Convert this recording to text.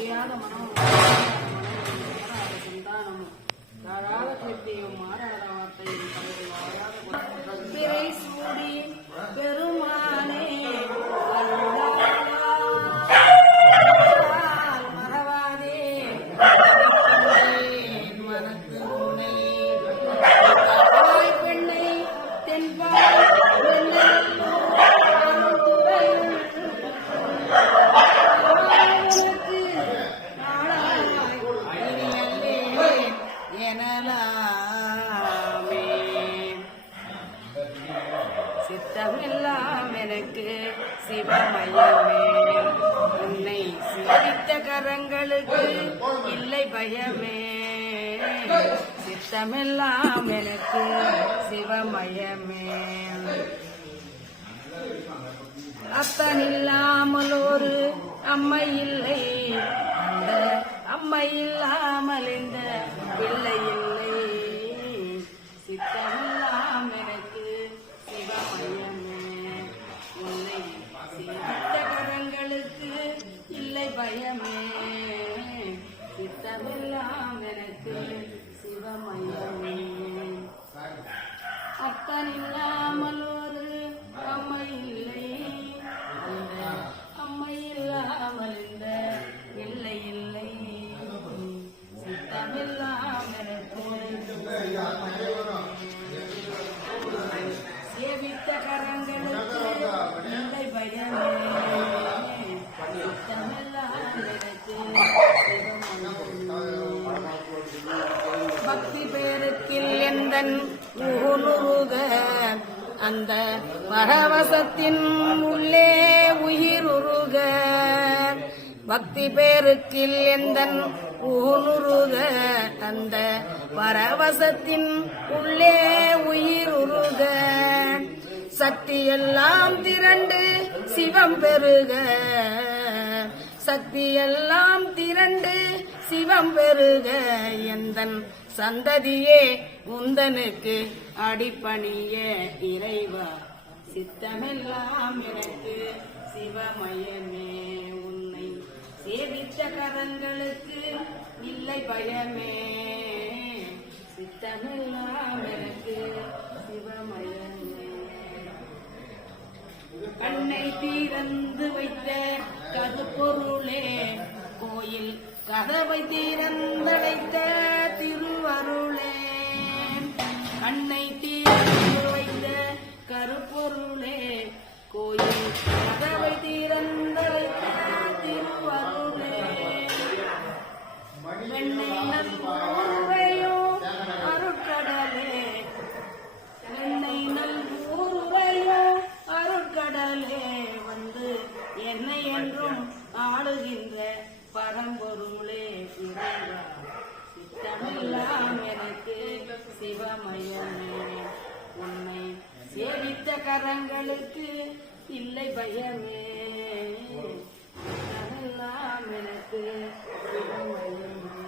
Iya, 么 சித்தமெல்லாம் எனக்கு சிவமயமே. உன்னை சிரித்த கரங்களுக்கு இல்லை பயமே. சித்தமெல்லாம் எனக்கு சிவமயமே. அப்பன் இல்லாமல் ஒரு அம்மை இல்லை அந்த அம்மை இல்லாமல் இந்த பிள்ளை இல்லை சிவமயமே பயமே சித்தமெல்லாம் எனக்கு சிவமயமே பேருக்கில் எந்தன் அந்த பரவசத்தின் உள்ளே உயிருருக. பக்தி பேருக்கில் எந்த ஊனுருக அந்த பரவசத்தின் உள்ளே உயிருருக. சக்தியெல்லாம் திரண்டு சிவம் பெருக. சக்தியெல்லாம் திரண்டு சிவம் பெருக எந்தன் சந்ததியே உந்தனுக்கு அடிப்பணிய இறைவா. சித்தமெல்லாம் எனக்கு சிவமயமே உன்னை சேவித்த கரங்களுக்கு இல்லை பயமே. சித்தமெல்லாம் எனக்கு சிவமயமே. கண்ணை தீரந்து வைத்த கருப்பொருளே கதவை தீரந்தடைத்த திருவருளே. கண்ணை தீரந்து வைத்த கருப்பொருளே. கோயில் கதவை தீரந்தடைத்த திருவருளே. வெண்ணை நல்வூரையோ அருட்கடலே. நல் ஊர்வையோ அருட்கடலே. வந்து என்னை என்றும் ஆளுகின்ற பரம்பொருளே. மனமெல்லாம் எனக்கு சிவமயமே உன்னை சேவித்த கரங்களுக்கு இல்லை பயமே. மனமெல்லாம் எனக்கு சிவமயமே